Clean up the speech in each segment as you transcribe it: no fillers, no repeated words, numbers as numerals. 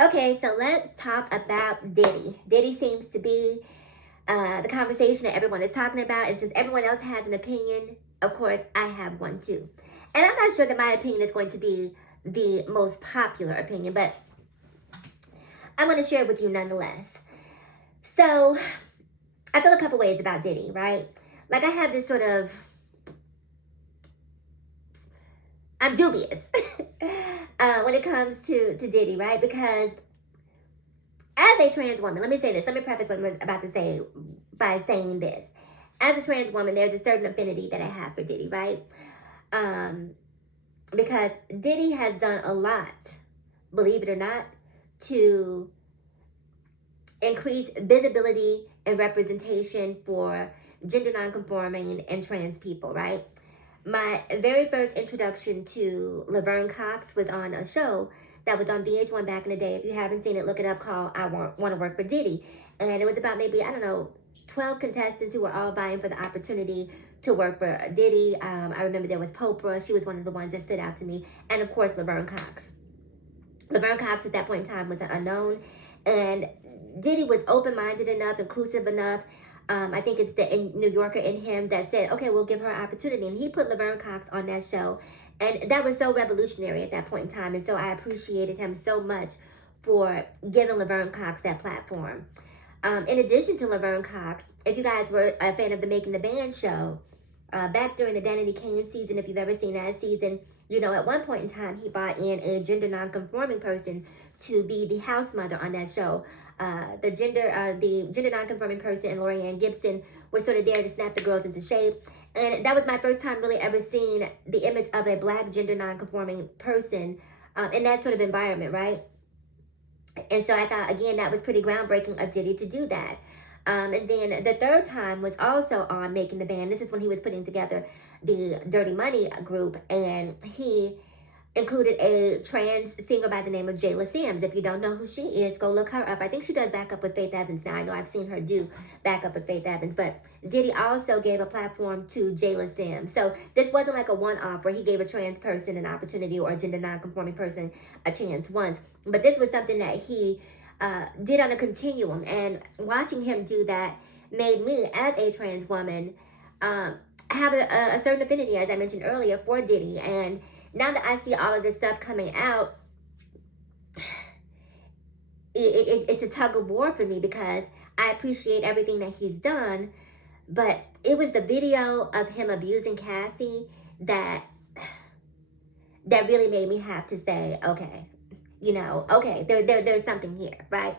Okay, so let's talk about Diddy. Diddy seems to be the conversation that everyone is talking about, and since everyone else has an opinion, of course, I have one too. And I'm not sure that my opinion is going to be the most popular opinion, but I'm going to share it with you nonetheless. So, I feel a couple ways about Diddy, right? Like, I have this sort of, I'm dubious when it comes to Diddy, right? Because as a trans woman, let me say this. Let me preface what I'm about to say by saying this. As a trans woman, there's a certain affinity that I have for Diddy, right? Because Diddy has done a lot, believe it or not, to increase visibility and representation for gender nonconforming and trans people, right? My very first introduction to Laverne Cox was on a show that was on VH1 back in the day. If you haven't seen it, look it up, called I Want to Work for Diddy. And it was about maybe, I don't know, 12 contestants who were all vying for the opportunity to work for Diddy. I remember there was Popra. She was one of the ones that stood out to me. And of course, Laverne Cox. Laverne Cox at that point in time was an unknown. And Diddy was open-minded enough, inclusive enough. I think it's the New Yorker in him that said, okay, we'll give her an opportunity. And he put Laverne Cox on that show. And that was so revolutionary at that point in time. And so I appreciated him so much for giving Laverne Cox that platform. In addition to Laverne Cox, if you guys were a fan of the Making the Band show, back during the Danity Kane season, if you've ever seen that season, you know, at one point in time, he brought in a gender nonconforming person to be the house mother on that show. The gender nonconforming person and Lorianne Gibson were sort of there to snap the girls into shape. And that was my first time really ever seeing the image of a black gender nonconforming person in that sort of environment, right? And so I thought, again, that was pretty groundbreaking of Diddy to do that. And then the third time was also on Making the Band. This is when he was putting together the Dirty Money group, and he included a trans singer by the name of Jayla Sims. If you don't know who she is, go look her up. I think she does backup with Faith Evans now. I know I've seen her do backup with Faith Evans, but Diddy also gave a platform to Jayla Sims. So this wasn't like a one-off where he gave a trans person an opportunity or a gender non-conforming person a chance once. But this was something that he did on a continuum. And watching him do that made me, as a trans woman, have a certain affinity, as I mentioned earlier, for Diddy. And now that I see all of this stuff coming out, it's a tug of war for me because I appreciate everything that he's done, but it was the video of him abusing Cassie that really made me have to say, okay, you know, okay, there's something here, right?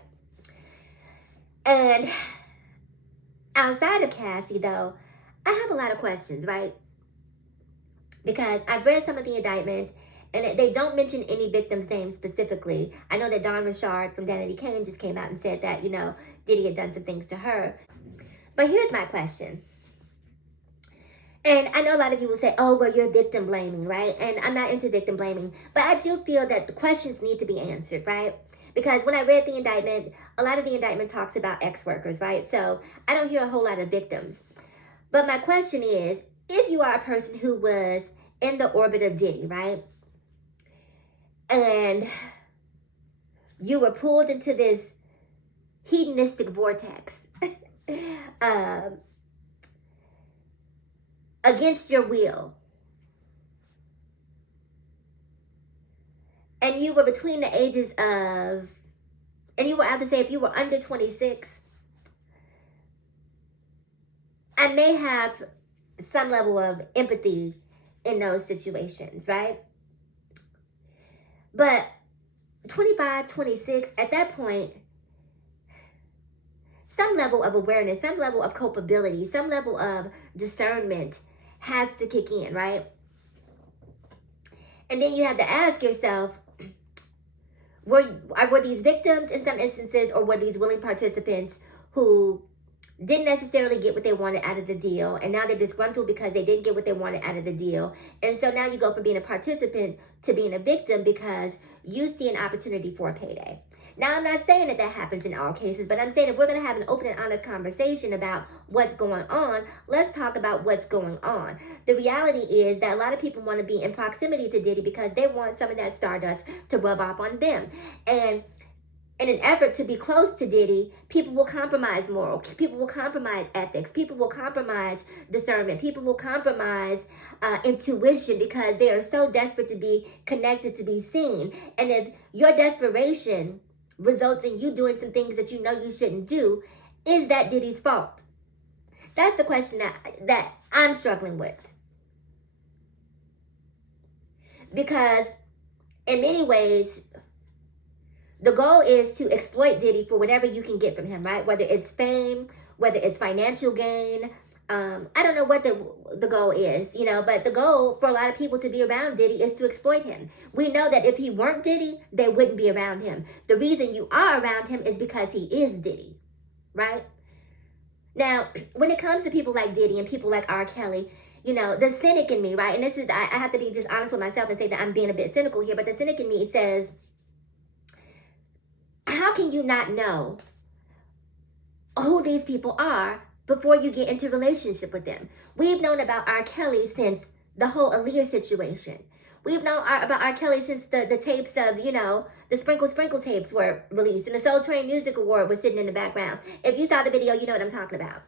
And outside of Cassie, though, I have a lot of questions, right? Because I've read some of the indictment, and they don't mention any victims' names specifically. I know that Dawn Richard from Danity Kane just came out and said that, you know, Diddy had done some things to her. But here's my question. And I know a lot of you will say, oh, well, you're victim blaming, right? And I'm not into victim blaming. But I do feel that the questions need to be answered, right? Because when I read the indictment, a lot of the indictment talks about ex-workers, right? So I don't hear a whole lot of victims. But my question is, if you are a person who was in the orbit of Diddy, right? And you were pulled into this hedonistic vortex against your will. And you were between the ages of, and you were, I have to say, if you were under 26, I may have some level of empathy in those situations, right? But 25, 26, at that point, some level of awareness, some level of culpability, some level of discernment has to kick in, right? And then you have to ask yourself, were these victims in some instances, or were these willing participants who didn't necessarily get what they wanted out of the deal, and now they're disgruntled because they didn't get what they wanted out of the deal? And so now you go from being a participant to being a victim because you see an opportunity for a payday. Now, I'm not saying that that happens in all cases, but I'm saying if we're going to have an open and honest conversation about what's going on, let's talk about what's going on. The reality is that a lot of people want to be in proximity to Diddy because they want some of that stardust to rub off on them. And in an effort to be close to Diddy, people will compromise moral. People will compromise ethics. People will compromise discernment. People will compromise intuition because they are so desperate to be connected, to be seen. And if your desperation results in you doing some things that you know you shouldn't do, is that Diddy's fault? That's the question that I'm struggling with. Because in many ways, the goal is to exploit Diddy for whatever you can get from him, right? Whether it's fame, whether it's financial gain. I don't know what the goal is, but the goal for a lot of people to be around Diddy is to exploit him. We know that if he weren't Diddy, they wouldn't be around him. The reason you are around him is because he is Diddy, right? Now, when it comes to people like Diddy and people like R. Kelly, the cynic in me, right? And this is, I have to be just honest with myself and say that I'm being a bit cynical here, but the cynic in me says, how can you not know who these people are before you get into a relationship with them? We've known about R. Kelly since the whole Aaliyah situation. We've known about R. Kelly since the tapes of, the Sprinkle Sprinkle tapes were released and the Soul Train Music Award was sitting in the background. If you saw the video, you know what I'm talking about.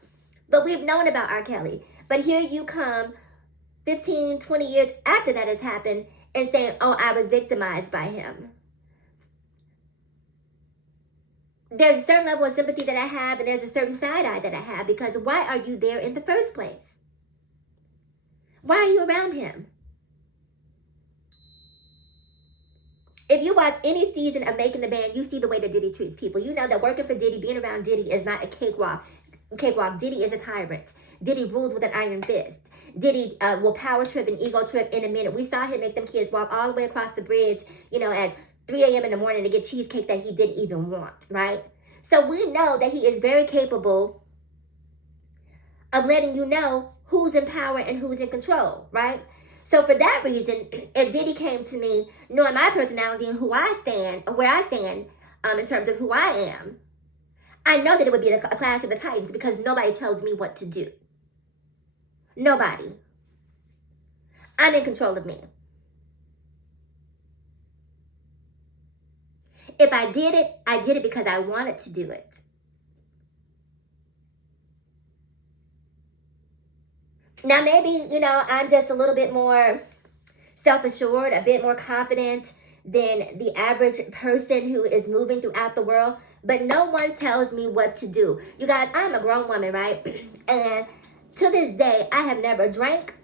But we've known about R. Kelly. But here you come 15, 20 years after that has happened and saying, oh, I was victimized by him. There's a certain level of sympathy that I have, and there's a certain side eye that I have, because why are you there in the first place? Why are you around him? If you watch any season of Making the Band, you see the way that Diddy treats people. You know that working for Diddy, being around Diddy is not a cakewalk. Diddy is a tyrant. Diddy rules with an iron fist. Diddy will power trip and ego trip in a minute. We saw him make them kids walk all the way across the bridge, at 3 a.m. in the morning to get cheesecake that he didn't even want, right? So we know that he is very capable of letting you know who's in power and who's in control, right? So for that reason, if Diddy came to me knowing my personality and who I stand, or where I stand in terms of who I am, I know that it would be a clash of the titans because nobody tells me what to do. Nobody. I'm in control of me. If I did it because I wanted to do it. Now maybe, I'm just a little bit more self-assured, a bit more confident than the average person who is moving throughout the world, but no one tells me what to do. You guys, I'm a grown woman, right? And to this day, I have never drank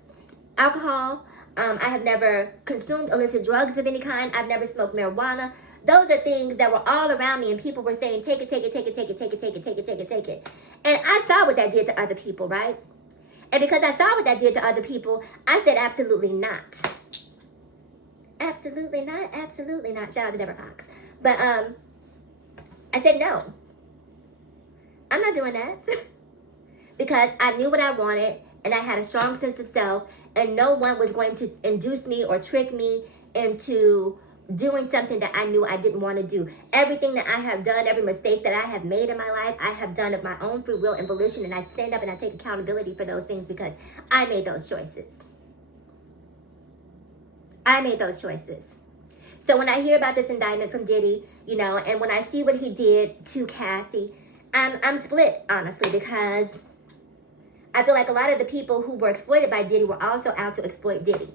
alcohol. I have never consumed illicit drugs of any kind. I've never smoked marijuana. Those are things that were all around me, and people were saying, take it, take it, take it, take it, take it, take it, take it, take it, take it. And I saw what that did to other people, right? And because I saw what that did to other people, I said, absolutely not. Absolutely not, absolutely not. Shout out to Deborah Cox. But I said, no. I'm not doing that. Because I knew what I wanted, and I had a strong sense of self, and no one was going to induce me or trick me into doing something that I knew I didn't want to do. Everything that I have done, every mistake that I have made in my life, I have done of my own free will and volition, and I stand up and I take accountability for those things because I made those choices. I made those choices. So when I hear about this indictment from Diddy, and when I see what he did to Cassie, I'm split, honestly, because I feel like a lot of the people who were exploited by Diddy were also out to exploit Diddy.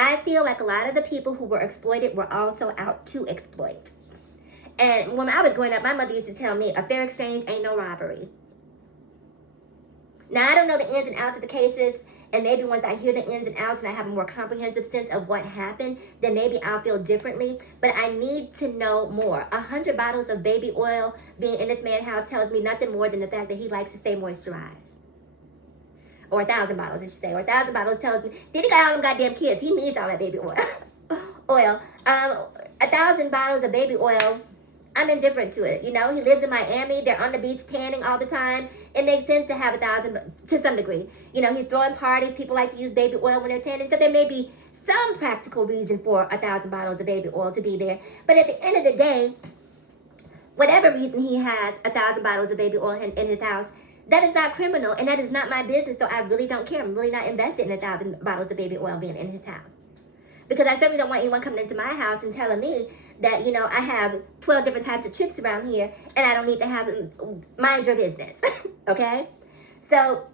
I feel like a lot of the people who were exploited were also out to exploit. And when I was growing up, my mother used to tell me, a fair exchange ain't no robbery. Now, I don't know the ins and outs of the cases, and maybe once I hear the ins and outs and I have a more comprehensive sense of what happened, then maybe I'll feel differently. But I need to know more. 100 bottles of baby oil being in this man's house tells me nothing more than the fact that he likes to stay moisturized. Or 1,000 bottles, I should say. Or 1,000 bottles tells me, Diddy got all them goddamn kids. He needs all that baby oil. 1,000 bottles of baby oil, I'm indifferent to it. He lives in Miami. They're on the beach tanning all the time. It makes sense to have 1,000 to some degree. He's throwing parties. People like to use baby oil when they're tanning. So there may be some practical reason for 1,000 bottles of baby oil to be there. But at the end of the day, whatever reason he has 1,000 bottles of baby oil in his house, That is not criminal, and that is not my business, so I really don't care. I'm really not invested in 1,000 bottles of baby oil being in his house. Because I certainly don't want anyone coming into my house and telling me that, you know, I have 12 different types of chips around here and I don't need to have them. Mind your business. Okay? So,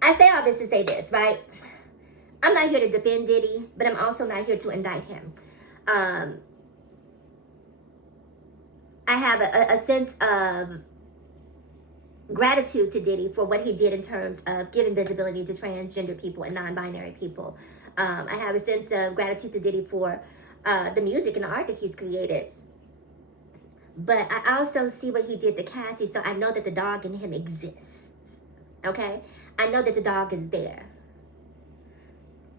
I say all this to say this, right? I'm not here to defend Diddy, but I'm also not here to indict him. I have a sense of gratitude to Diddy for what he did in terms of giving visibility to transgender people and non-binary people. I have a sense of gratitude to Diddy for the music and the art that he's created. But I also see what he did to Cassie, so I know that the dog in him exists. Okay? I know that the dog is there.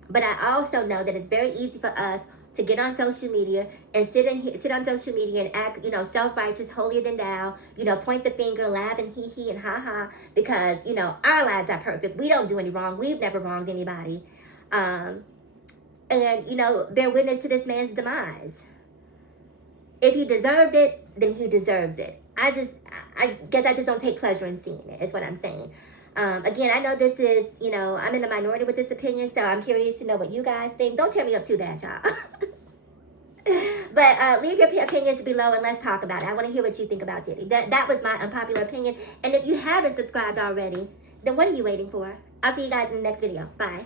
But I also know that it's very easy for us to get on social media and sit on social media and act, you know, self-righteous, holier than thou, you know, point the finger, laugh and hee and ha because, you know, our lives are perfect. We don't do any wrong. We've never wronged anybody. And, you know, bear witness to this man's demise. If he deserved it, then he deserves it. I guess I just don't take pleasure in seeing it, is what I'm saying. Again, I know this is, you know, I'm in the minority with this opinion, so I'm curious to know what you guys think. Don't tear me up too bad, y'all. But leave your opinions below and let's talk about it. I want to hear what you think about Diddy. That was my unpopular opinion. And if you haven't subscribed already, then what are you waiting for? I'll see you guys in the next video. Bye.